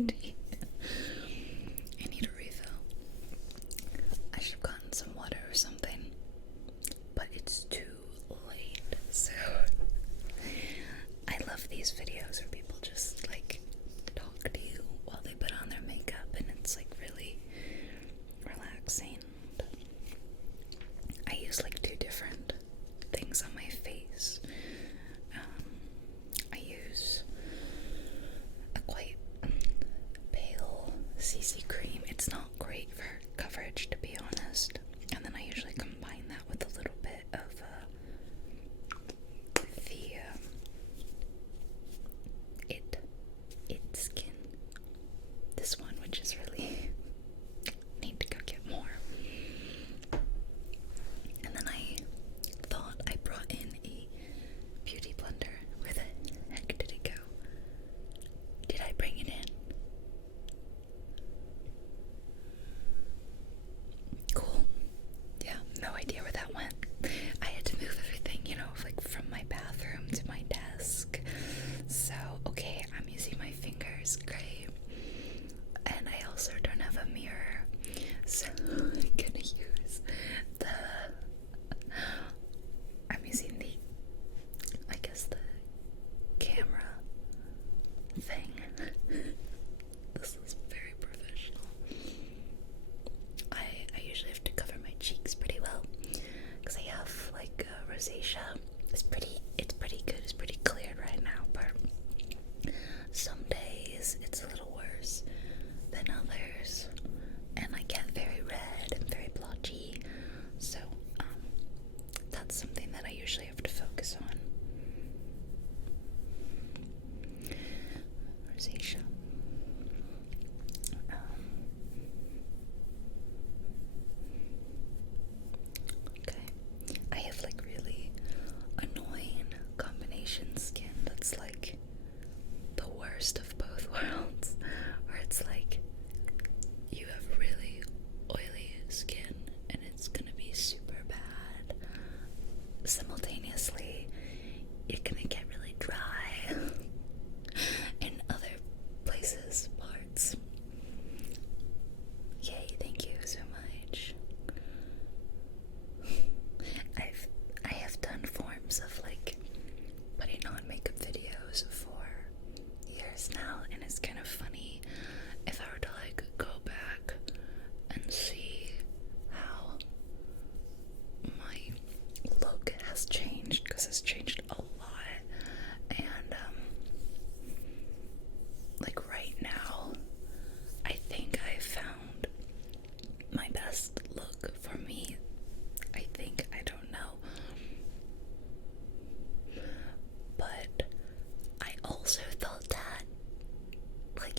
candy. I need a refill. I should have gotten some water or something, but it's too late. So I love these videos where people just like talk to you while they put on their makeup, and it's like really relaxing. I use like 2 different things on my face. I use a quite pale CC cream. It's not great for coverage, to be honest. And then I usually combine that with a little bit of It Skin. This one, which is really need to go get more. And then I thought I brought in a beauty blender. Where the heck did it go? Did I bring it in? Cool. Yeah, no idea where that went. I had to move everything, you know, like from my bathroom to my desk. So, okay, I'm using my fingers. Great. And I also don't have a mirror, so I'm gonna use I'm using the, I guess, the camera thing. This is very professional. I usually have to cover my cheeks pretty well because I have like rosacea. It's pretty good. It's pretty clear right now, but some days it's a little worse than others, and I get very red and very blotchy. So that's something that I usually have to focus on. Rosacea. Okay. I have like really annoying combination skin that's like the worst of both worlds, where it's like you have really oily skin and it's gonna be super bad. Simultaneously, you're gonna get really dry in other places, parts. Yay, thank you so much. I have done forms of like putting on makeup videos for years now, and it's kind of funny if I were to like go back and see how my look has changed, because it's changed a lot. And like right now, I think I found my best look for me. I don't know, but I also thought that like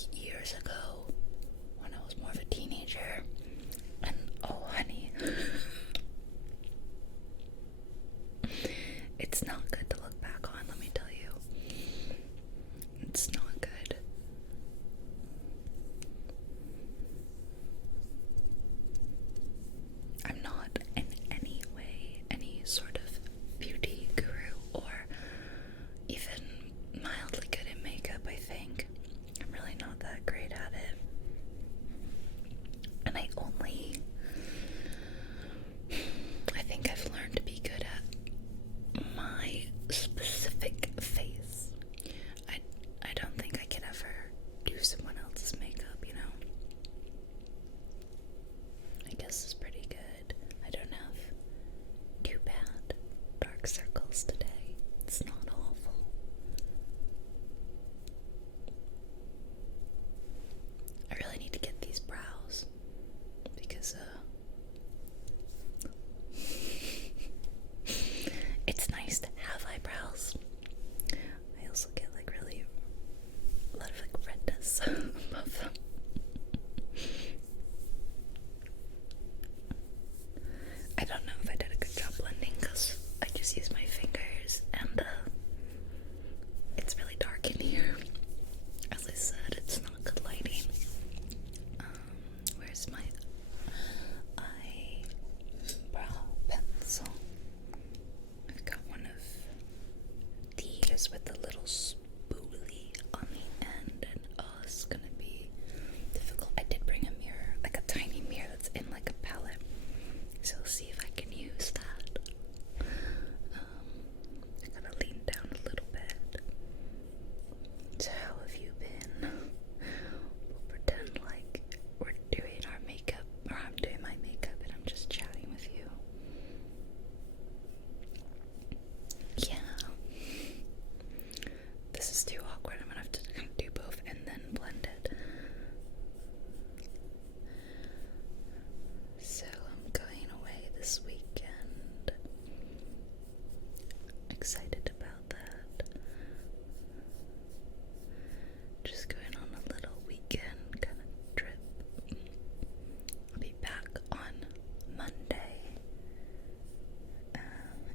this is too awkward. I'm gonna have to kind of do both and then blend it. So I'm going away this weekend. Excited about that. Just going on a little weekend kind of trip. I'll be back on Monday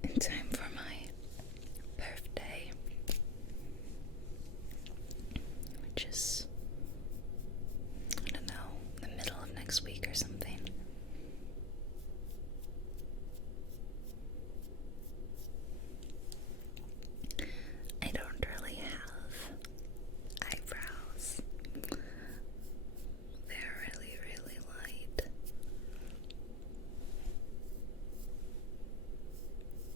in time for my birthday, which is, I don't know, the middle of next week or something. I don't really have eyebrows. They're really, really light.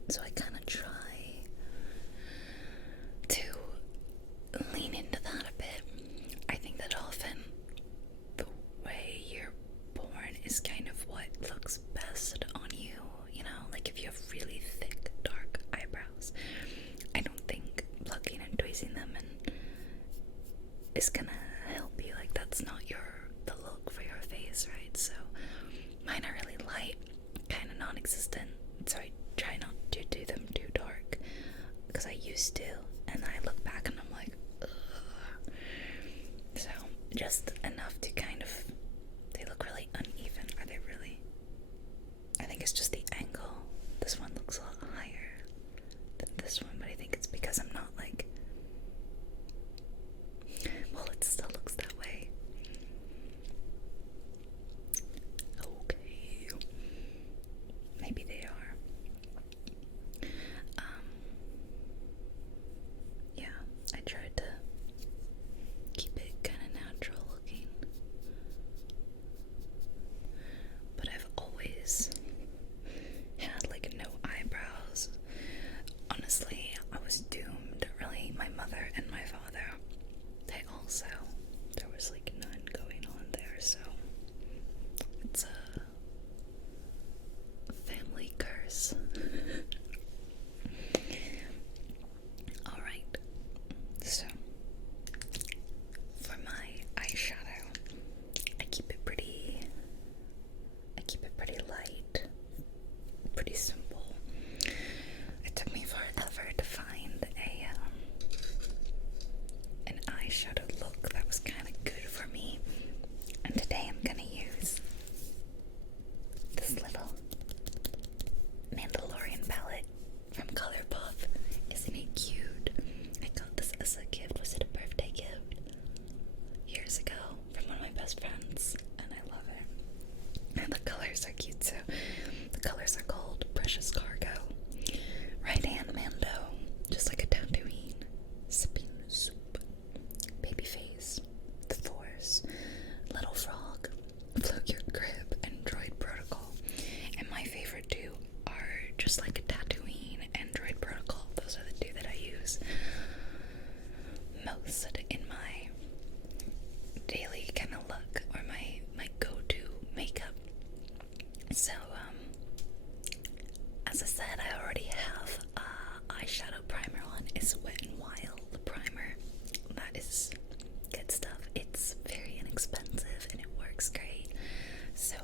So I kind of try to lean into that a bit. I think that often the way you're born is kind of what looks best on you, you know? Like if you have really thick, dark eyebrows, I don't think plucking and tweezing them and is gonna help you. Like that's not the look for your face, right? So mine are really light, kind of non-existent, so I try not to do them too dark, because I used to, and I look back and I'm like, ugh. So just enough to kind of, they look really uneven. Are they really? I think it's just the angle. This one looks a lot higher than this one, but I think it's because I'm not like, well, it still looks that way. Okay. Maybe they are. Yeah, I tried to keep it kind of natural looking. But I've always had like no eyebrows. Honestly, I was doomed. Really, my mother and my father, they also, there was like none going on there, so it's a family curse. Alright, so for my eyeshadow, I keep it pretty light, pretty simple. It took me forever to find an eyeshadow look that was kind of good for me, and today I'm gonna use this little Mandalorian palette from ColourPop. Isn't it cute? I got this as a gift. Was it a birthday gift? Years ago from one of my best friends, and I love it. And the colors are cute too. The colors are called Precious Cargo, Right Hand Mando, just like a Tatooine, Sipping Soup, Babyface, The Force, Little Frog, Float Your Crib, and Droid Protocol. And my favorite two are Just Like a Tatooine and Droid Protocol. Those are the two that I use most in my daily kind of look, or my go-to makeup. So as I said, I already have eyeshadow primer on. It's Wet n Wild, the primer. That is good stuff. It's very inexpensive and it works great, so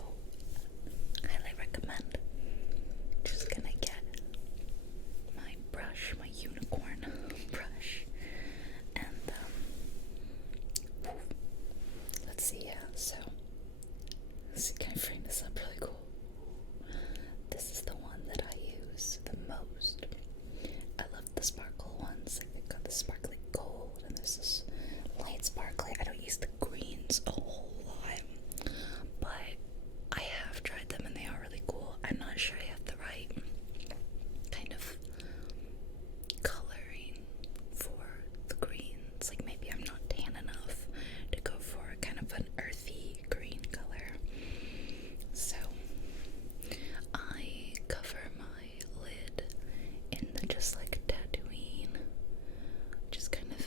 highly recommend. Just gonna get my brush, my unicorn brush, and let's see. Yeah, so can I frame this up really cool? This is the one that I use the most. I love the sparkle ones. I've got the sparkly gold, and there's this light sparkly. I don't use the greens a whole lot, but I have tried them and they are really cool. I'm not sure I have the right kind of coloring for the greens. Like maybe I'm not tan enough to go for kind of an earthy green color. So I cover my lid in the Just Like a Tatooine, just kind of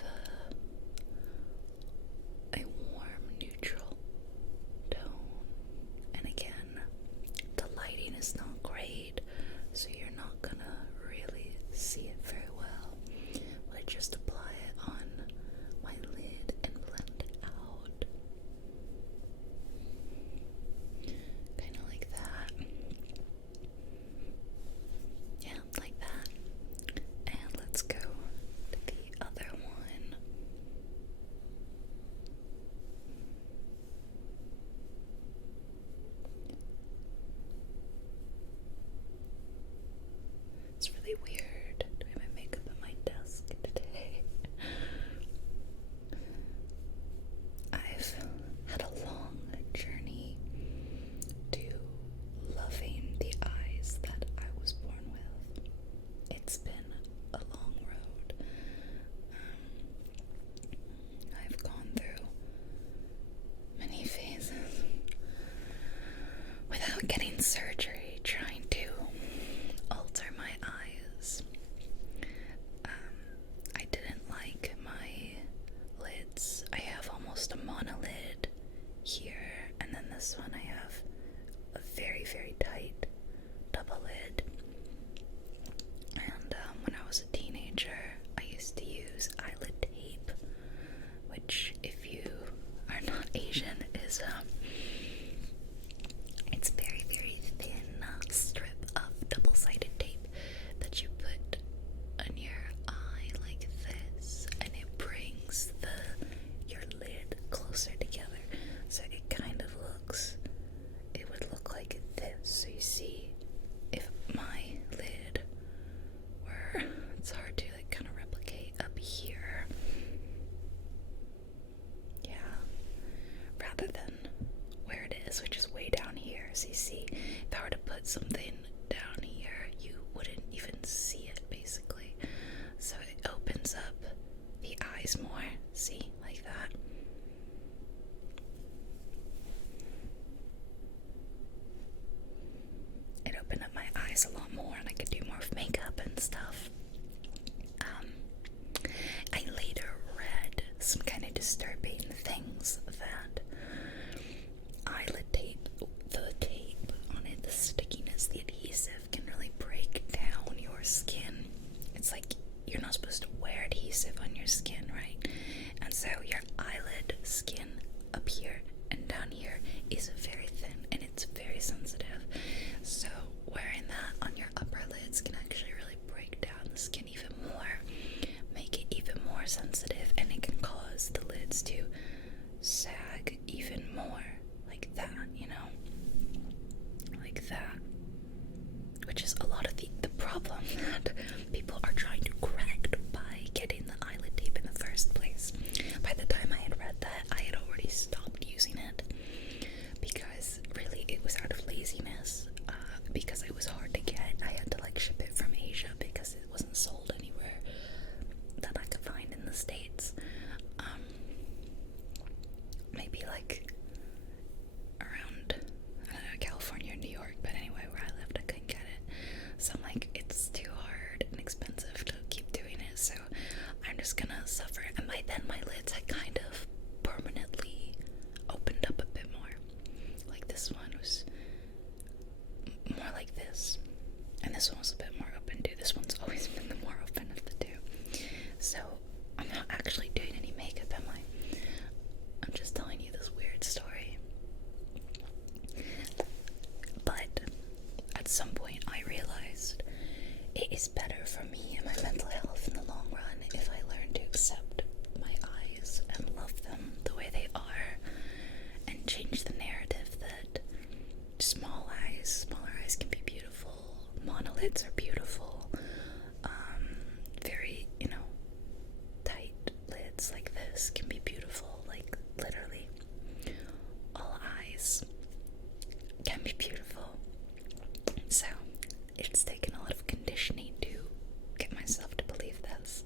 surgery trying to alter my eyes. I didn't like my lids. I have almost a monolid here, and then this one I have a very, very tight double lid. And when I was a teenager, I used to use eyelid tape, which, if you are not Asian, is it's very, very thin strip of double-sided tape that you put on your eye like this, and it brings your lid closer together. So it kind of looks, it would look like this. So you see, if my lid were, it's hard to like kind of replicate up here. Yeah, rather than where it is, which is way down here. So you see, if I were to put something down here, you wouldn't even see it, basically. So it opens up the eyes more, see, like that. It opened up my eyes a lot more, and I could do more of makeup and stuff. I later read some kind of disturbing things that eyelid tape, the tape on it, the stickiness, the adhesive can really break down your skin. It's like you're not supposed to wear adhesive on your skin, right? And so your eyelid skin up here and down here is very thin, and it's very sensitive. So wearing that on your upper lids can actually really break down the skin even more, make it even more sensitive, and it can cause the lids to sag even more, like that, you know, like that, which is a lot of the problem that people are trying to correct by getting the eyelid tape in the first place. By the time I had read that, I had already stopped using it, because really it was out of laziness, because it was hard to get. I had to like ship it from Asia because it wasn't sold anywhere that I could find in the States. Maybe like around, I don't know, California or New York, but anyway, where I lived I couldn't get it. So I'm like, it's too hard and expensive to keep doing it, so I'm just gonna suffer. And by then my lids had kind of permanently opened up a bit more. Like this one was more like this, and this one was a bit more open too. This one's always been the more open of the two. So I'm not actually doing any makeup, am I? I'm just telling you this weird story. But at some point I realized it is better for me and my mental health in the long run if I learn to accept my eyes and love them the way they are, and change the narrative that smaller eyes can be beautiful, monolids are beautiful, very, you know, tight lids like this can be beautiful. Like literally all eyes can be beautiful. So it's taken a lot of conditioning to get myself to believe this,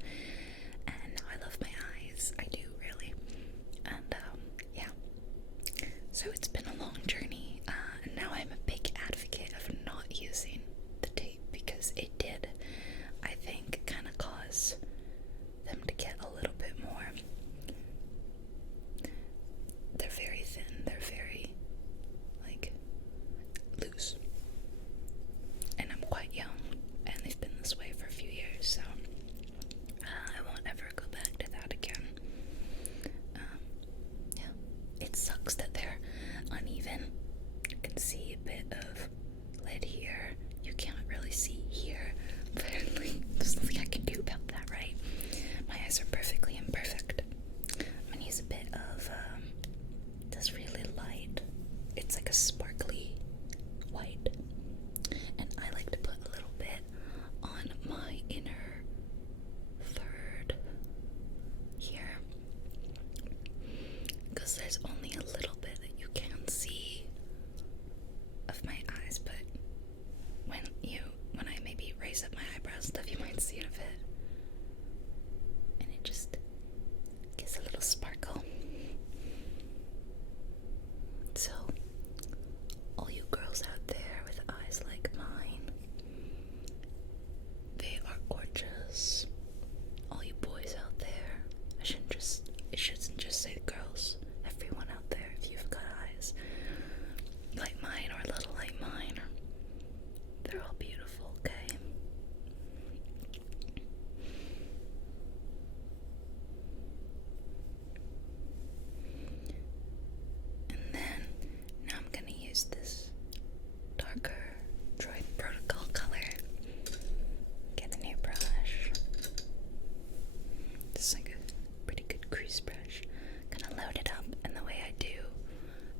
and now I love my eyes. I do, really. And yeah, so it's been a long journey, and now I'm a big advocate of not using the tape, because it did, I think, kind of cause them to get a little bit more. They're very thin, they're very like loose, and I'm quite young, and they've been this way for a few years, so I won't ever go back to that again. Yeah, it sucks that they're uneven. You can see a bit of lid here, you can't really see here, but like, there's nothing I can do about that, right? My eyes are perfectly imperfect. I'm gonna use a bit of this really light, it's like a sparkly white, and I like to put a little bit on my inner third here, because there's only a little bit that you can see of my eyes, but when I maybe raise up my eyebrows and stuff, you might see it a bit, and it just gives a little sparkle. So all you girls out there with brush, gonna load it up in the way I do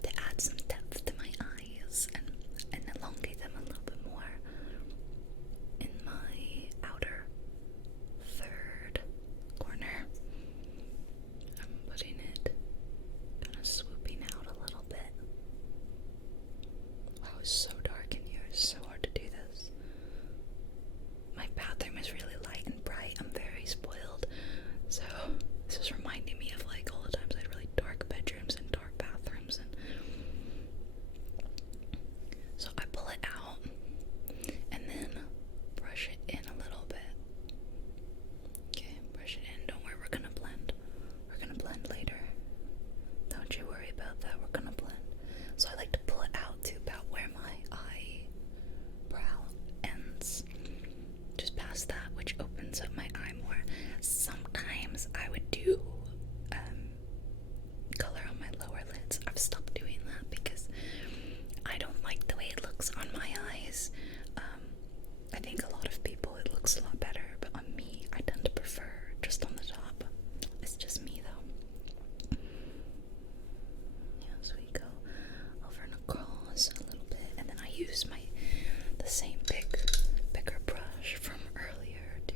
to add some depth to my eyes and elongate them a little bit more in my outer third corner. I'm putting it kind of swooping out a little bit. Wow, it's so dark in here. It's so hard to do this. My bathroom is really light and bright. I'm very spoiled. So this is reminding me of like all the times I had really dark bedrooms and dark bathrooms, and so I pull it out and then brush it in a little bit. Okay, brush it in. Don't worry, we're gonna blend. We're gonna blend later. Don't you worry about that. We're gonna blend. So I like to pull it out to about where my eyebrow ends. Just past that, which opens up my eye more. Sometimes I would do color on my lower lids. I've stopped doing that because I don't like the way it looks on my eyes. I think a lot of people it looks a lot better, but on me I tend to prefer just on the top. It's just me though. Yeah, so we go over and across a little bit, and then I use the same bigger brush from earlier to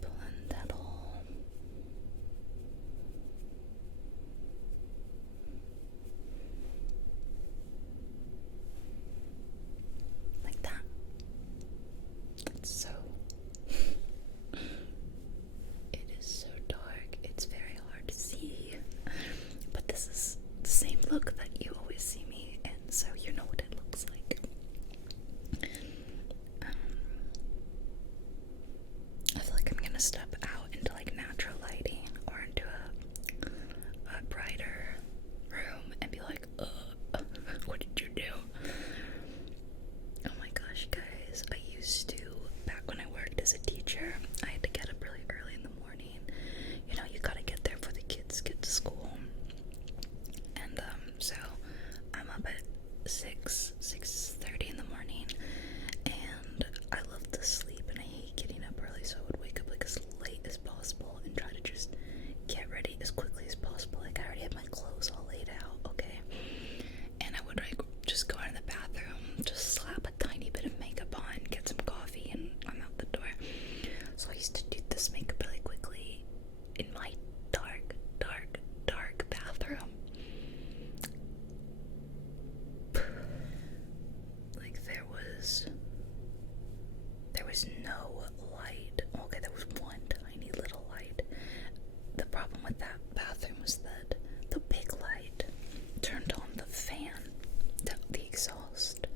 blend that all. Like that. It's so it is so dark. It's very hard to see. But this is the same look that you always see me in, so you know what it looks like. I feel like I'm gonna step out into like natural lighting or into a brighter room and be like, what did you do? Oh my gosh, guys, I used to, back when I worked as a teacher, I had to get up really early in the morning. You know, you gotta get there for the kids get to school. And so I'm up at 6:30 in the morning, and I love to sleep and I hate getting up early, so I would wake up like as late as possible and try to just get ready as quickly as possible. Like I already had my clothes all laid out, okay? And I would like just go into the bathroom, just slap a tiny bit of makeup on, get some coffee, and I'm out the door. So I used to do this makeup really quickly in my dark bathroom. Like there was no light. Okay, there was one tiny little light. The problem with that bathroom was that the big light turned on the fan, the exhaust,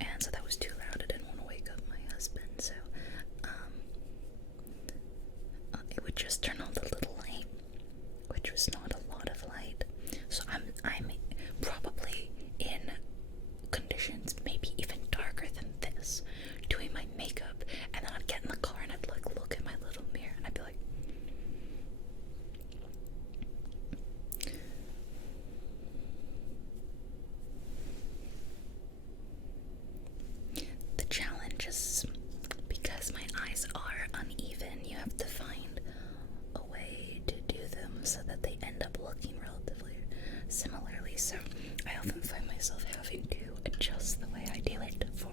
and so that was too loud. I didn't want to wake up my husband, so it would just turn on the little light, which was not a lot of light. So I'm probably in conditions maybe even darker than this, doing my makeup, and then I'd get in the car and I'd like look at my little mirror and I'd be like, the challenge is because my eyes are uneven, you have to find a way to do them so that they end up looking relatively similarly. So I often find myself having to adjust the way I do it for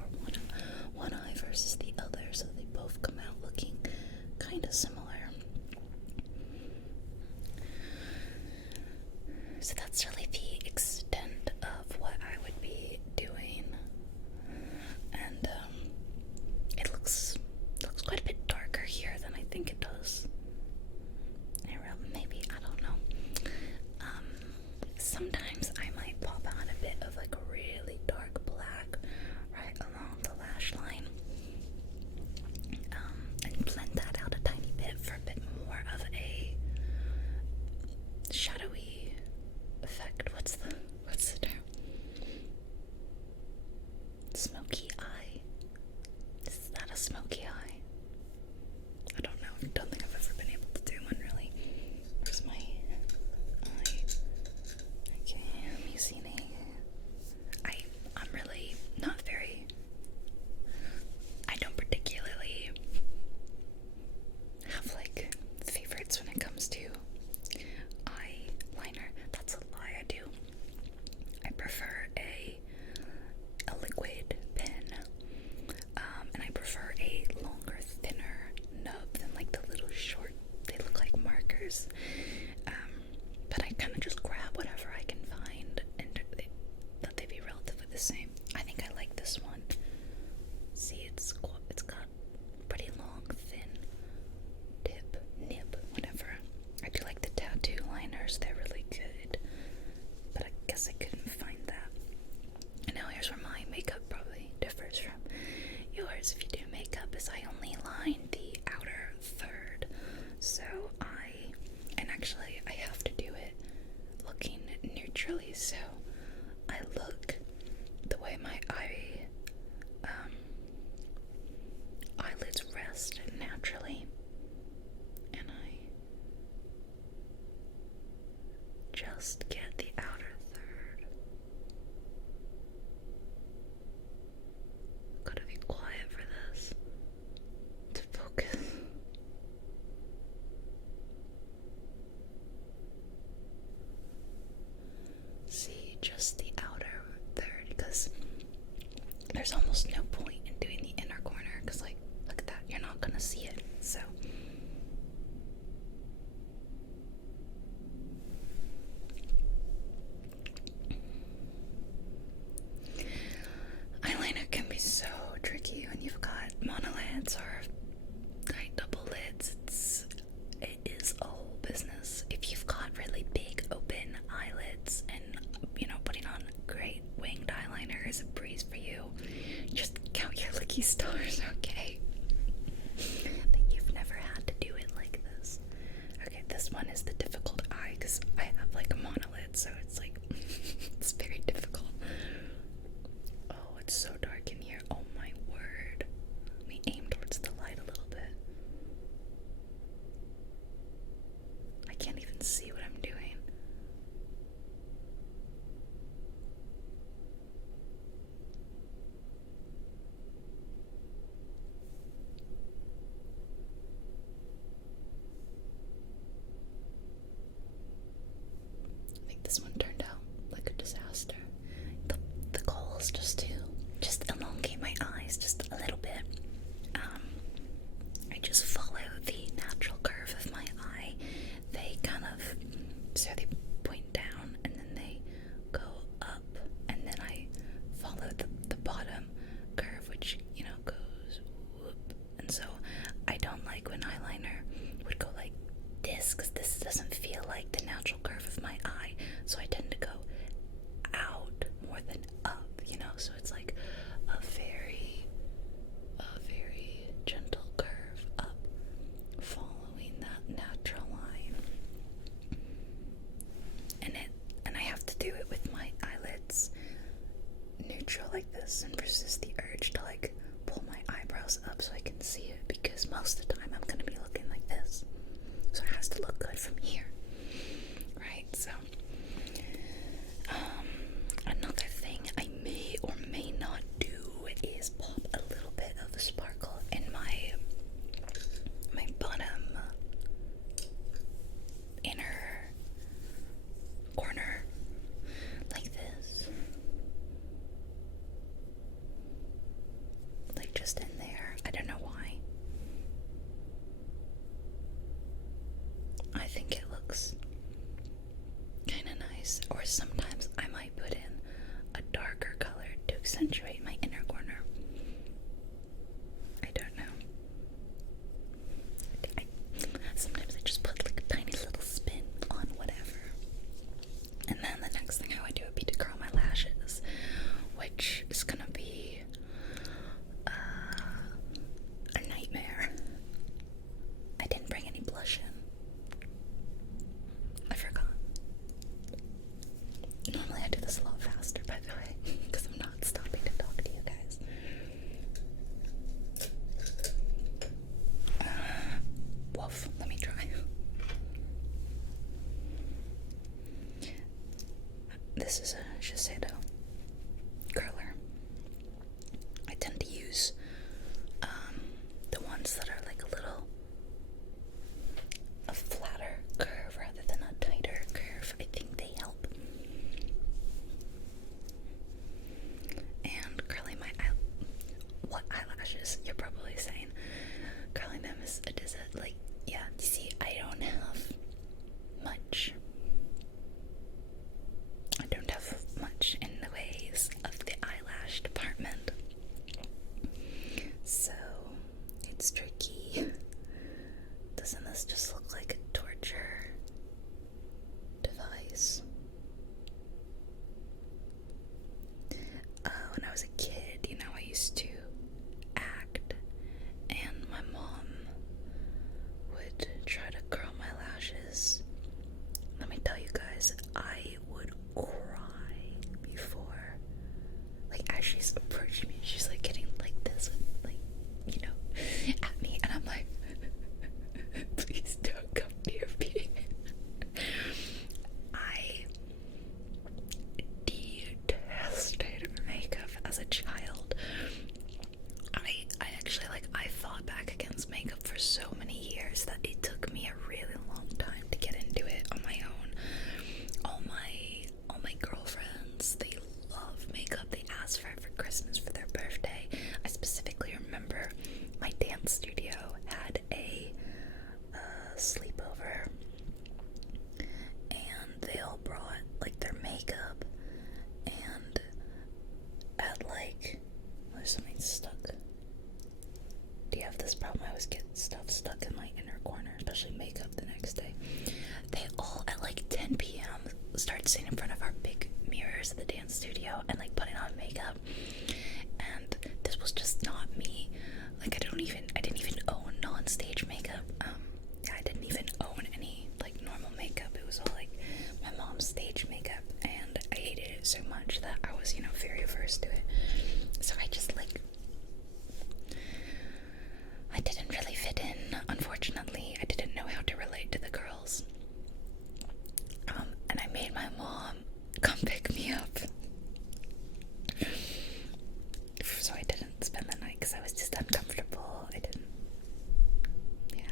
one eye versus the other, so they both come out looking kind of similar. So that's really the extent of what I would be doing, and it looks quite a bit darker here than I think it does. Maybe, I don't know. Sometimes I might pop out a bit of like a really dark black right along the lash line, and blend that out a tiny bit for a bit more of a shadowy effect naturally, so I look the way my eyelids rest naturally, and I just get the outer third. Gotta be quiet for this to focus. See, just the outer third, because there's almost no point in doing the inner corner, because like, look at that, you're not gonna see it, so. Eyeliner can be so tricky when you've got monolids or tight double lids. It is a whole business. If you've got really big open eyelids and, you know, putting on great winged eyeliner is a breeze for you, just count your lucky stars, okay? That you've never had to do it like this. Okay, this one is the difficult eye because I have like a monolid, so it's like, it's very difficult. Oh, it's so dark in here. Oh my word. Let me aim towards the light a little bit. I can't even see what I'm doing. I think this one turned out like a disaster. The goal is just to elongate my eyes just a little bit. I just follow the natural curve of my eye. They kind of, so they point down and then they go up, and then I follow the bottom curve, which, you know, goes whoop. And so I don't like when eyeliner would go like this, because this doesn't feel like the natural curve of my eye, so I tend to go out more than up, you know, so it's like a very gentle curve up, following that natural line. And I have to do it with my eyelids neutral like this, and resist the urge to like pull my eyebrows up so I can see it, because most of the time I'm gonna be looking like this, so it has to look good from here, right? So another thing I may or may not do is pop a little bit of a sparkle in my bottom inner corner, like this, like just in there. I don't know why. I think it looks kind of nice. Or sometimes I might put in a darker color to accentuate my inner corner. I don't know. Sometimes I just put like a tiny little spin on whatever. And then the next thing I would do would be to curl my lashes, which is gonna be a nightmare. I didn't bring any blush in. I forgot. Normally I do this a lot faster, by the way, because I'm not stopping to talk to you guys. Woof, let me try. This is a Shiseido curler. I tend to use the ones that are like a flatter curve rather than a tighter curve. I think they help. And curling my what eyelashes? You're probably saying curling them is it like, yeah, you see, I don't have much. I don't have much in the ways of the eyelash department, so it's tricky. Doesn't this just look like a torture device? When I was a kid, you know, I used to act, and my mom would try to curl my lashes. Let me tell you guys, I would studio and like putting on makeup, and this was just not me. Like I didn't even own non-stage makeup. I didn't even own any like normal makeup. It was all like my mom's stage makeup, and I hated it so much that I was, you know, very averse to it. So I just like, I didn't really fit in, unfortunately. I didn't know how to relate to the girls. And I made my mom come pick me up. So I didn't spend the night because I was just uncomfortable. I didn't, yeah.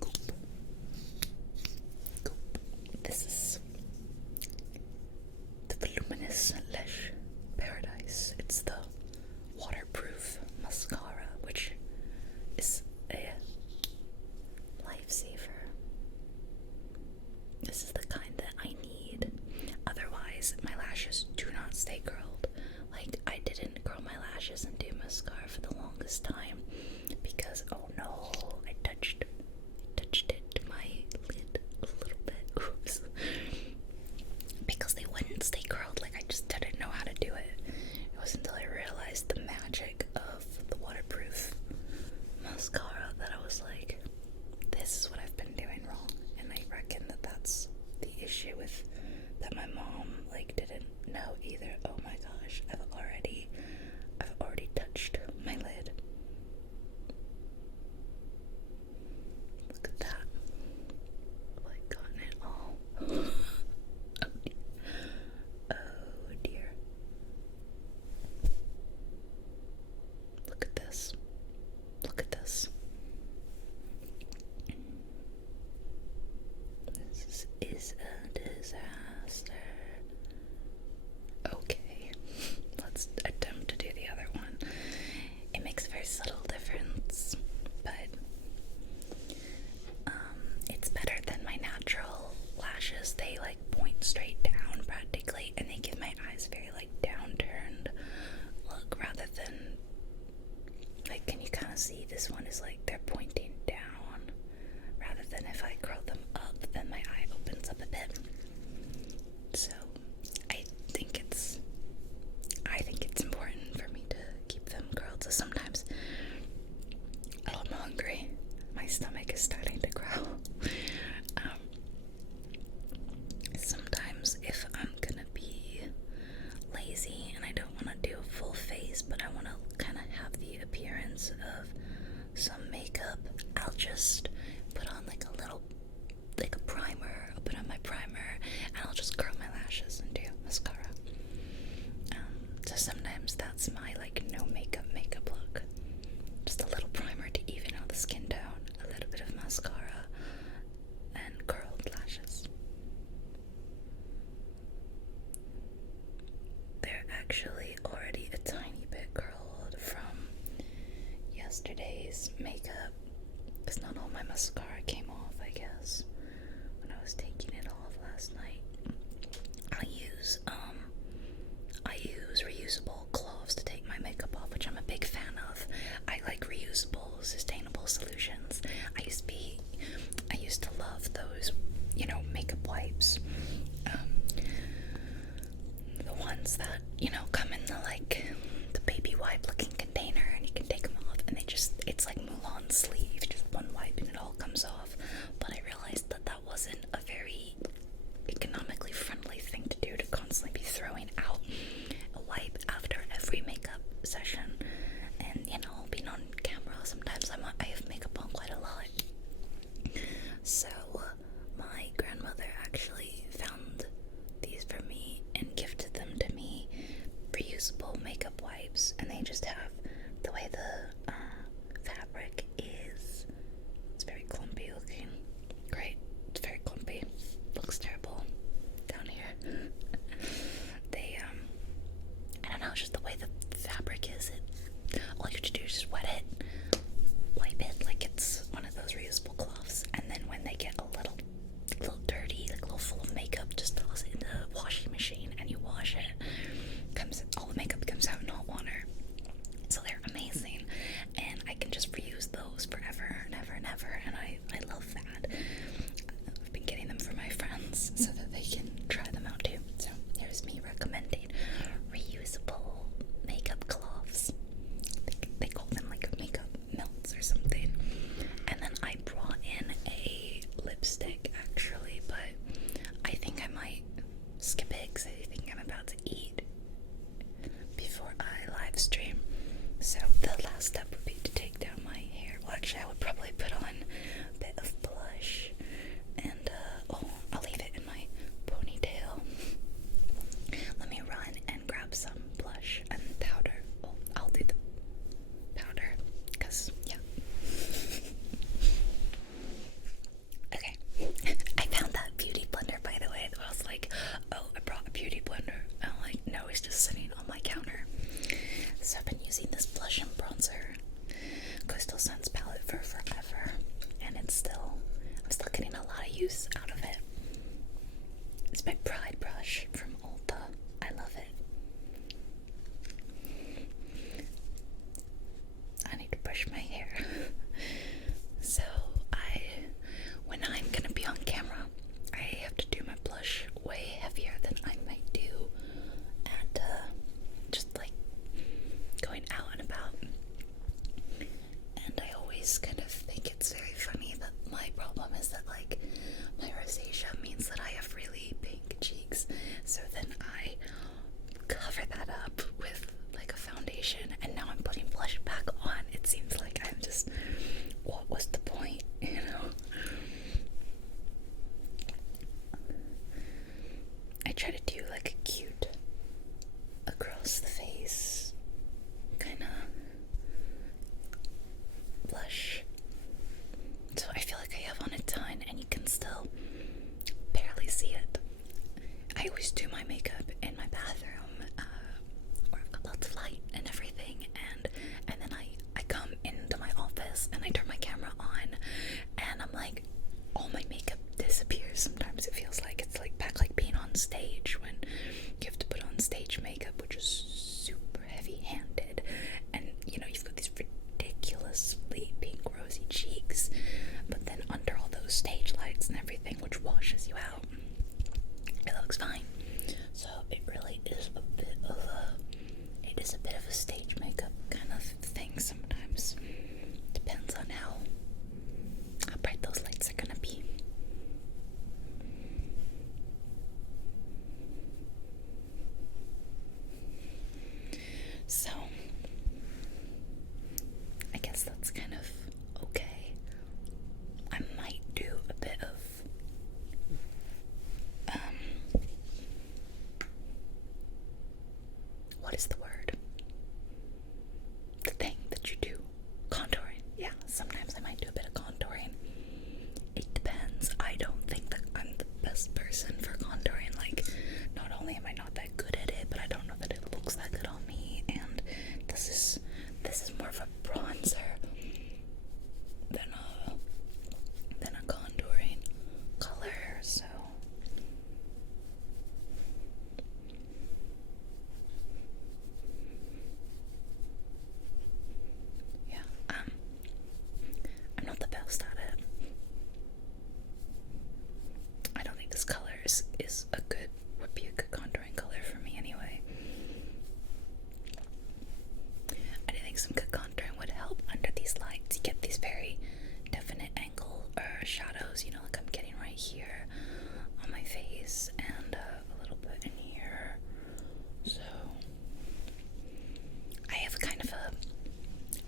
Goop. Goop. This is the Voluminous Lash Paradise. It's the waterproof mascara, which is a lifesaver. This is the kind that I need. Otherwise, my lashes do not stay curled. Like, I didn't curl my lashes and do mascara for the longest time because, oh no, I touched it to my lid a little bit. Oops. Because they wouldn't stay curled. Like, I just didn't know how to do it. It wasn't until I realized the magic of the waterproof mascara that I was like, this is what I've been doing wrong. And I reckon that that's the issue with that my mom like didn't know either. Oh my gosh, I've already touched my lid. Look at that. I've like gotten it all. Oh dear. Look at this. Look at this. This is a disaster. Okay, let's attempt to do the other one. It makes a very subtle difference, but it's better than my natural lashes. They like point straight down practically, and they give my eyes very like downturned look rather than like, can you kind of see this one is like they're pointing down rather than if I curl them up, then my eye opens up a bit. So I think it's important for me to keep them curled. So sometimes, oh, I'm hungry. My stomach is starting to growl. Sometimes if I'm gonna be lazy and I don't want to do a full face, but I want to kind of have the appearance of some makeup, I'll just put on like a primer. I'll put on my primer and I'll just curl my lashes and do mascara. So sometimes that's my like no makeup look. Just a little primer to even out the skin tone, a little bit of mascara, and curled lashes. They're actually already a tiny bit curled from yesterday's makeup, because not all my mascara came off, I guess, when I was taking it off last night. I use reusable cloths to take my makeup off, which I'm a big fan of. I like reusable, sustainable solutions. I used to love those, you know, makeup wipes. The ones that, you know, come in the baby wipe looking container, and you can take them off, and it's like Mulan sleeve, just one wipe and it all comes off. But I realized that wasn't a very economically friendly thing to do, to constantly be throwing out a wipe after every makeup session. And, you know, being on camera, sometimes I have makeup on quite a lot. So my grandmother actually found these for me and gifted them to me, reusable makeup wipes, and they just have the way the fabric is. It's very clumpy looking. Great. It's very clumpy. Looks terrible down here. They I don't know, just the way the fabric is. All you have to do is just wet it, wipe it like it's one of those reusable cloths, and then when they get a little dirty, like a little full of makeup, just toss it in the washing machine and wash it. All the makeup comes out in hot water. So they're amazing. use out of it. It's my Pride brush from Ulta. I love it. I need to brush my hair. So when I'm gonna be on camera, I have to do my blush way heavier than I might do at just like going out and about. And I always kind of think it's very funny that my problem is that like my rosacea means that I have really pink cheeks. So then I cover that up with like a foundation, and now I'm putting blush back on. It seems like I'm just, what was the point, you know? I try to do like a cute across the face kind of blush, so I feel like I have on a ton and you can still barely see it. I always do my makeup in my bathroom, where I've got lots of light and everything, and then I come into my office and I turn my camera on, and I'm like, all my makeup disappears. Sometimes it feels like it's like back like being on stage when you have to put on stage makeup, which is super heavy-handed, and you know, you've got these ridiculously pink rosy cheeks, but then under all those stage lights and everything, which washes you out, it looks fine. So it really is a bit of a stage makeup kind of thing sometimes. Depends on how bright those lights are gonna be. So I guess that's kind of okay. I might do a bit of what is the word? The thing that you do. Contouring. Yeah, sometimes I might do a bit of contouring. It depends. I don't think that I'm the best person for contouring. Like, not only am I not that good at it, but I don't know that it looks that good on me. And this is more of a bronzer than a contouring color. So yeah, I'm not the best at it. I don't think this color would be a good contouring color for me anyway. I do think some good contouring would help under these lights. You get these very definite angle shadows, you know, like I'm getting right here on my face and a little bit in here. So I have kind of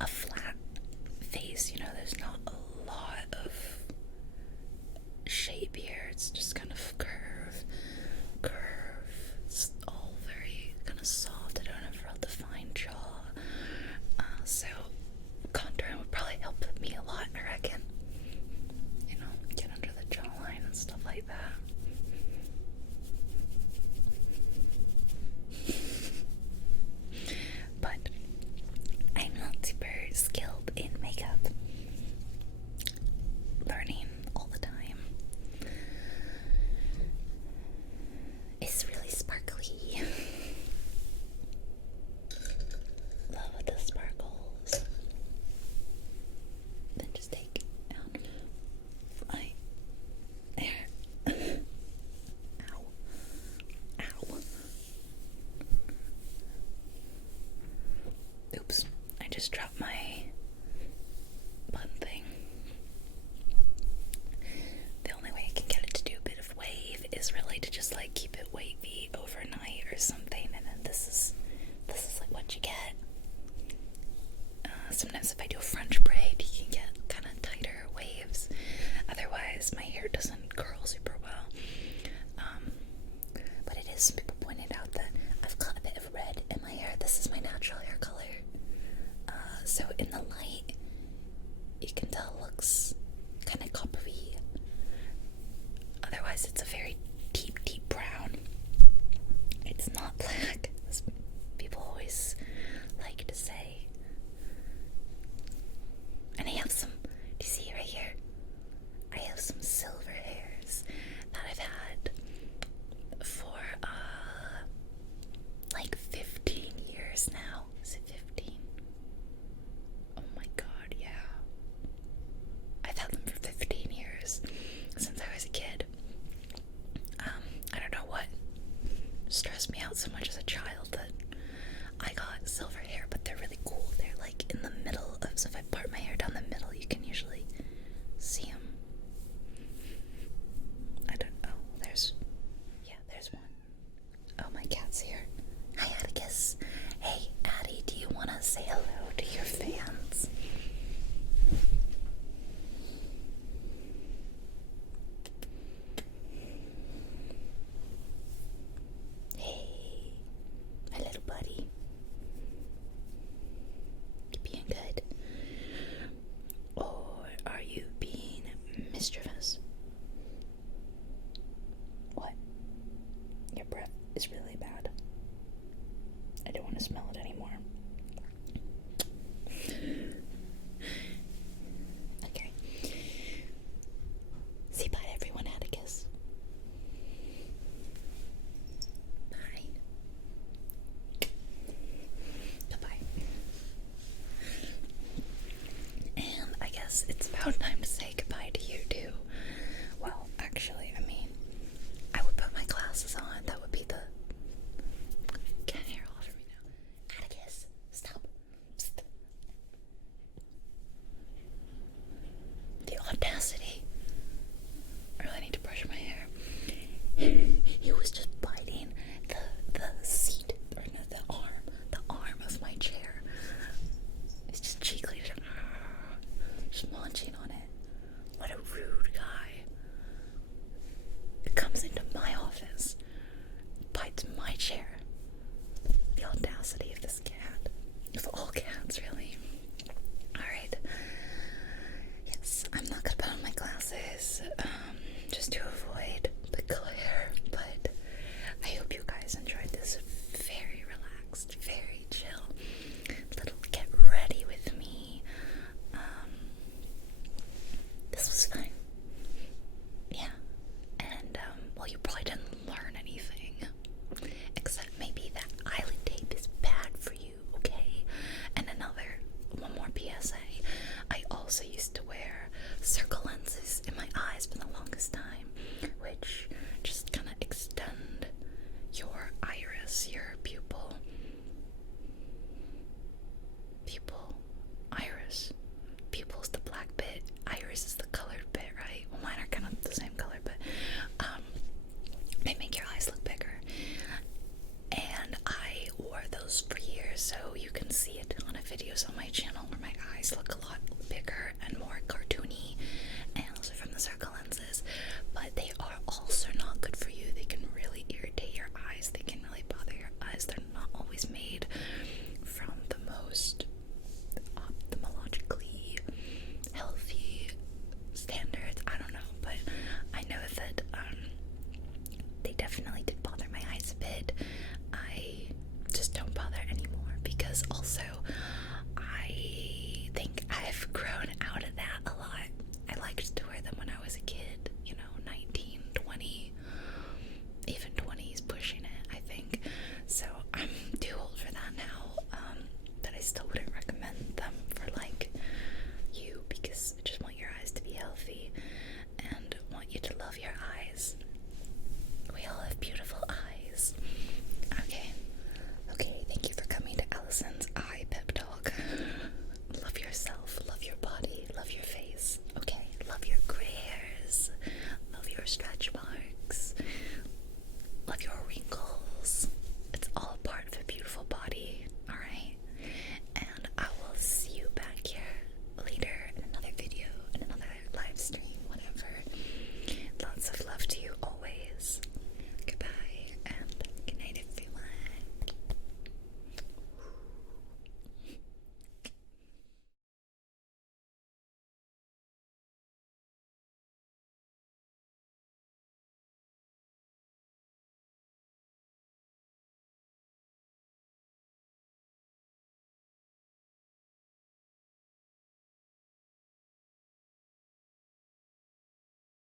a flat face, you know, there's not a lot of shape here. It's just kind of curve. It's all very kind of soft. I don't have a real defined jaw. So contouring would probably help me a lot, I reckon. You know, get under the jawline and stuff like that. But I'm not super skilled in makeup. Learning all the time. It's really sparkly. Love the sparkles. Then just take out my hair. Ow. Ow. Oops. I just dropped my bun thing. The only way I can get it to do a bit of wave is really to just like keep it wavy overnight or something, and then this is like what you get. Sometimes if I do a French braid, you can get kind of tighter waves. Otherwise, my hair doesn't curl super well. But it is, some people pointed out that I've got a bit of red in my hair. This is my natural hair color. So in the light, you can tell it looks kind of coppery. Otherwise, it's a very deep brown. It's not black, as people always like to say. And I have some, do you see right here? I have some silver hairs. kid. I don't know what stressed me out so much as a child that I got silver hair, but they're really cool. They're like in the middle of, so if I part my hair down the middle, you can usually see them. I don't know. There's one. Oh, my cat's here. Hi, Atticus. Hey, Addie, do you want to say hello to your fans? Hey, my little buddy. You being good? Or are you being mischievous? What? Your breath is really bad. I don't want to smell it anymore. Okay. Say bye to everyone, Atticus. Bye. Goodbye. And I guess it's about time to